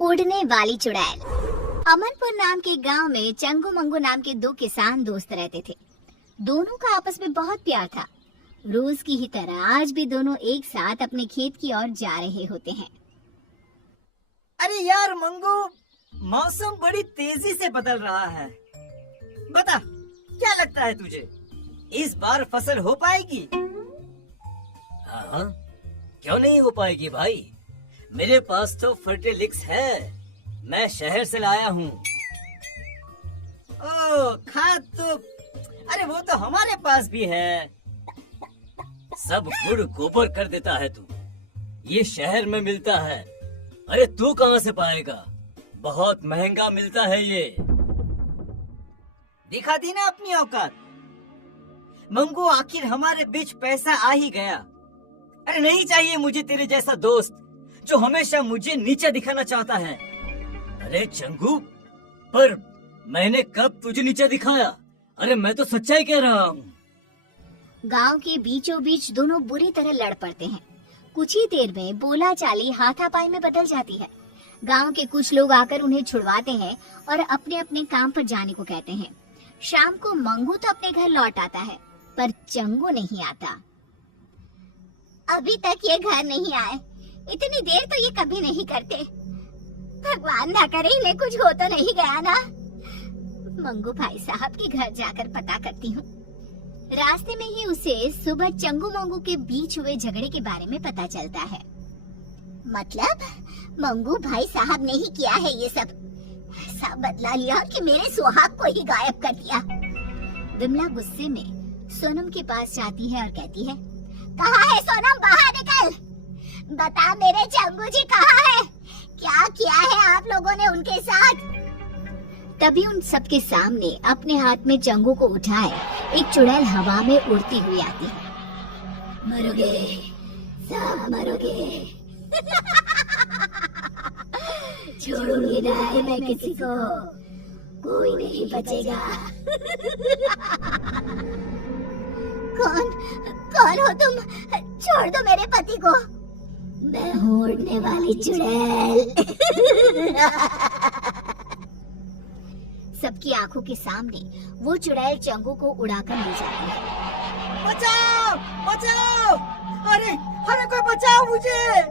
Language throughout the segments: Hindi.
उड़ने वाली चुड़ैल। अमनपुर नाम के गांव में चंगू मंगू नाम के दो किसान दोस्त रहते थे। दोनों का आपस में बहुत प्यार था। रोज की ही तरह आज भी दोनों एक साथ अपने खेत की ओर जा रहे होते हैं। अरे यार मंगू, मौसम बड़ी तेजी से बदल रहा है। बता, क्या लगता है तुझे, इस बार फसल हो पाएगी? हाँ, क्यों नहीं हो पाएगी भाई। मेरे पास तो फर्टिलिक्स है, मैं शहर से लाया हूँ। ओ खाद तो, अरे वो तो हमारे पास भी है। सब गुड़ गोबर कर देता है तू, ये शहर में मिलता है। अरे तू कहाँ से पाएगा, बहुत महंगा मिलता है ये। दिखा दी ना अपनी औकात। मंगू, आखिर हमारे बीच पैसा आ ही गया। अरे नहीं चाहिए मुझे तेरे जैसा दोस्त जो हमेशा मुझे नीचे दिखाना चाहता है। अरे चंगू, पर मैंने कब तुझे नीचे दिखाया? अरे मैं तो सच्चाई कह रहा हूँ। गांव के बीचों बीच दोनों बुरी तरह लड़ पड़ते हैं। कुछ ही देर में बोला चाली हाथापाई में बदल जाती है। गांव के कुछ लोग आकर उन्हें छुड़वाते हैं और अपने अपने काम पर जाने को कहते हैं। शाम को मंगू तो अपने घर लौट आता है, पर चंगू नहीं आता। अभी तक ये घर नहीं आए, इतनी देर तो ये कभी नहीं करते। भगवान ना करे इन्हें कुछ हो तो नहीं गया ना। मंगू भाई साहब के घर जाकर पता करती हूँ। रास्ते में ही उसे सुबह चंगू मंगू के बीच हुए झगड़े के बारे में पता चलता है। मतलब मंगू भाई साहब ने ही किया है ये सब। ऐसा बदला लिया कि मेरे सुहाग को ही गायब कर दिया। विमला गुस्से में सोनम के पास जाती है और कहती है, कहाँ है सोनम, बाहर निकल। बता मेरे चंगू जी कहाँ है? क्या किया है आप लोगों ने उनके साथ? तभी उन सबके सामने अपने हाथ में चंगू को उठाए एक चुड़ैल हवा में उड़ती हुई आती है। मरोगे, सब मरोगे। छोड़ूंगी ना मैं किसी को, कोई नहीं बचेगा। कौन हो तुम? छोड़ दो मेरे पति को। मैं हूँ उड़ने वाली चुड़ैल। सबकी आंखों के सामने वो चुड़ैल चंगू को उड़ाकर ले जाती है। बचाओ, बचाओ, अरे अरे कोई बचाओ मुझे।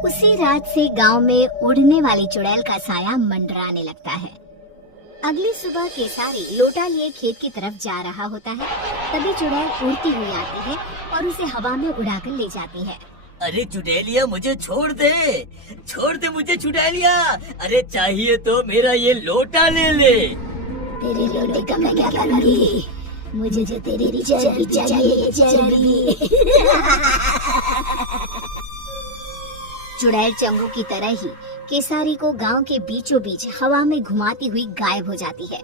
उसी रात से गांव में उड़ने वाली चुड़ैल का साया मंडराने लगता है। अगली सुबह केसारी लोटा लिए खेत की तरफ जा रहा होता है। तभी चुड़ैल उड़ती हुई आती है और उसे हवा में उड़ाकर ले जाती है। अरे चुड़ैलिया, मुझे छोड़ दे मुझे चुड़ैलिया। अरे चाहिए तो मेरा ये लोटा ले ले। तेरे लोटे का मैं क्या करूंगी? मुझे जो तेरी चर्बी चाहिए, चर्बी। चुड़ैल चंगू की तरह ही केसारी को गांव के बीचों बीच हवा में घुमाती हुई गायब हो जाती है।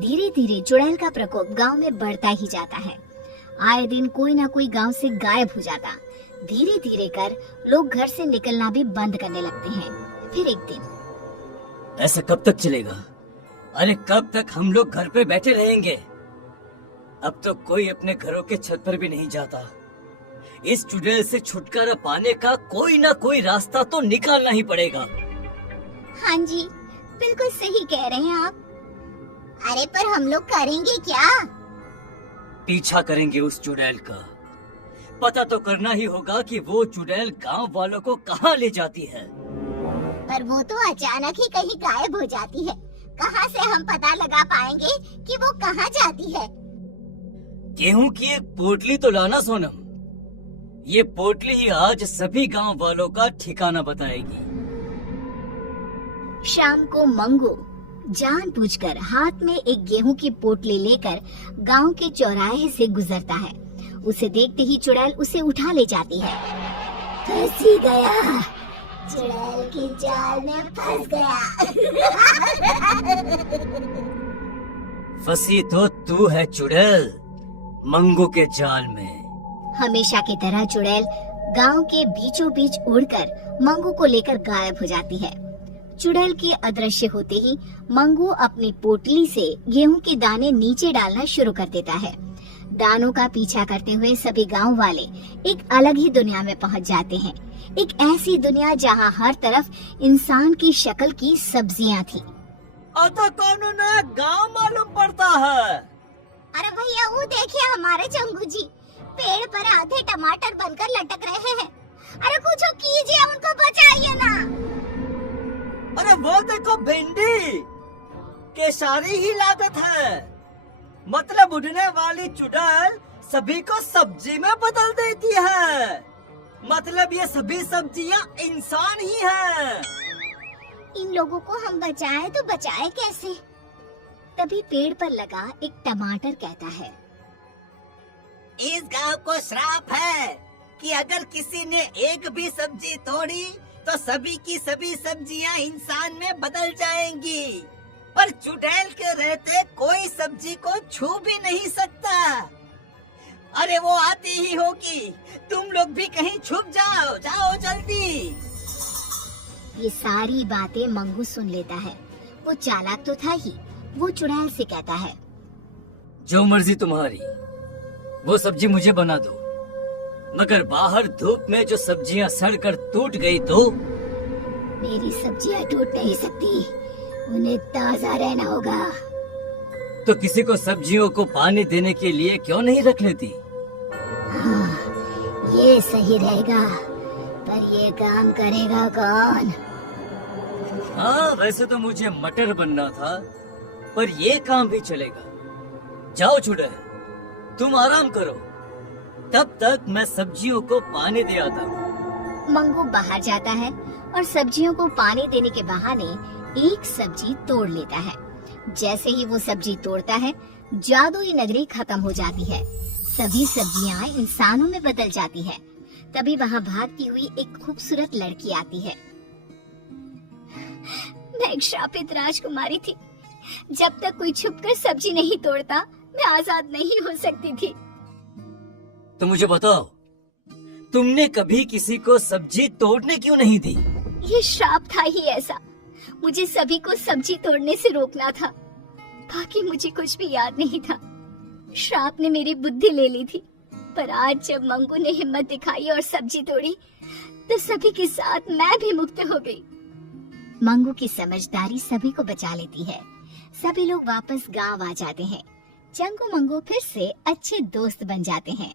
धीरे धीरे चुड़ैल का प्रकोप गांव में बढ़ता ही जाता है। आए दिन कोई ना कोई गांव से गायब हो जाता। धीरे धीरे कर लोग घर से निकलना भी बंद करने लगते हैं। फिर एक दिन, ऐसा कब तक चलेगा? अरे कब तक हम लोग घर पे बैठे रहेंगे? अब तो कोई अपने घरों के छत पर भी नहीं जाता। इस चुड़ैल से छुटकारा पाने का कोई ना कोई रास्ता तो निकालना ही पड़ेगा। हाँ जी, बिल्कुल सही कह रहे हैं आप। अरे पर हम लोग करेंगे क्या? पीछा करेंगे उस चुड़ैल का। पता तो करना ही होगा कि वो चुड़ैल गांव वालों को कहाँ ले जाती है। पर वो तो अचानक ही कहीं गायब हो जाती है। कहाँ से हम पता लगा पाएंगे कि वो कहाँ जाती है? गेहूं की एक पोटली तो लाना सोनम। ये पोटली ही आज सभी गांव वालों का ठिकाना बताएगी। शाम को मंगू जानबूझकर हाथ में एक गेहूं की पोटली लेकर गांव के चौराहे से गुजरता है। उसे देखते ही चुड़ैल उसे उठा ले जाती है। फंस ही गया, चुड़ैल के जाल में फंस गया। फंसी तो तू है चुड़ैल, मंगू के जाल में। हमेशा की तरह चुड़ैल गांव के बीचों बीच उड़कर मंगू को लेकर गायब हो जाती है। चुड़ैल के अदृश्य होते ही मंगू अपनी पोटली से गेहूं के दाने नीचे डालना शुरू कर देता है। दानों का पीछा करते हुए सभी गांव वाले एक अलग ही दुनिया में पहुंच जाते हैं। एक ऐसी दुनिया जहां हर तरफ इंसान की शक्ल की सब्जियां थी। तो कौन नया गांव मालूम पड़ता है। अरे भैया वो देखिए हमारे चंगू जी पेड़ पर आधे टमाटर बनकर लटक रहे हैं। अरे कुछ कीजिए, उनको बचाइए ना। अरे वो देखो भिंडी के सारी ही लागत है। मतलब उड़ने वाली चुड़ैल सभी को सब्जी में बदल देती है। मतलब ये सभी सब्जियां इंसान ही हैं। इन लोगों को हम बचाएं तो बचाएं कैसे? तभी पेड़ पर लगा एक टमाटर कहता है, इस गांव को श्राप है कि अगर किसी ने एक भी सब्जी तोड़ी तो सभी की सभी सब्जियां इंसान में बदल जाएंगी। पर चुड़ैल के रहते कोई सब्जी को छू भी नहीं सकता। अरे वो आती ही होगी, तुम लोग भी कहीं छुप जाओ, जाओ जल्दी। ये सारी बातें मंगू सुन लेता है। वो चालाक तो था ही। वो चुड़ैल से कहता है, जो मर्जी तुम्हारी, वो सब्जी मुझे बना दो, मगर बाहर धूप में जो सब्जियां सड़कर टूट गई तो? मेरी सब्जियां टूट नहीं सकती, उन्हें ताजा रहना होगा। तो किसी को सब्जियों को पानी देने के लिए क्यों नहीं रख लेती? हाँ, ये सही रहेगा, पर ये काम करेगा कौन? हाँ, वैसे तो मुझे मटर बनना था, पर ये काम भी चलेगा। जाओ चुड़ैल, तुम आराम करो, तब तक मैं सब्जियों को पानी दे आता हूँ। मंगू बाहर जाता है और सब्जियों को पानी देने के बहाने एक सब्जी तोड़ लेता है। जैसे ही वो सब्जी तोड़ता है, जादुई नगरी खत्म हो जाती है। सभी सब्जियां इंसानों में बदल जाती है। तभी वहाँ भागती हुई एक खूबसूरत लड़की आती है। मैं एक श्रापित राजकुमारी थी। जब तक कोई छुपकर सब्जी नहीं तोड़ता, मैं आजाद नहीं हो सकती थी। तो मुझे बताओ, तुमने कभी किसी को सब्जी तोड़ने क्यों नहीं दी? ये श्राप था ही ऐसा। मुझे सभी को सब्जी तोड़ने से रोकना था। बाकी मुझे कुछ भी याद नहीं था। श्राप ने मेरी बुद्धि ले ली थी। पर आज जब मंगू ने हिम्मत दिखाई और सब्जी तोड़ी, तो सभी के साथ मैं भी मुक्त हो गई। मंगू की समझदारी सभी को बचा लेती है। सभी लोग वापस गांव आ जाते हैं। चंगू मंगू फिर से अच्छे दोस्त बन जाते हैं।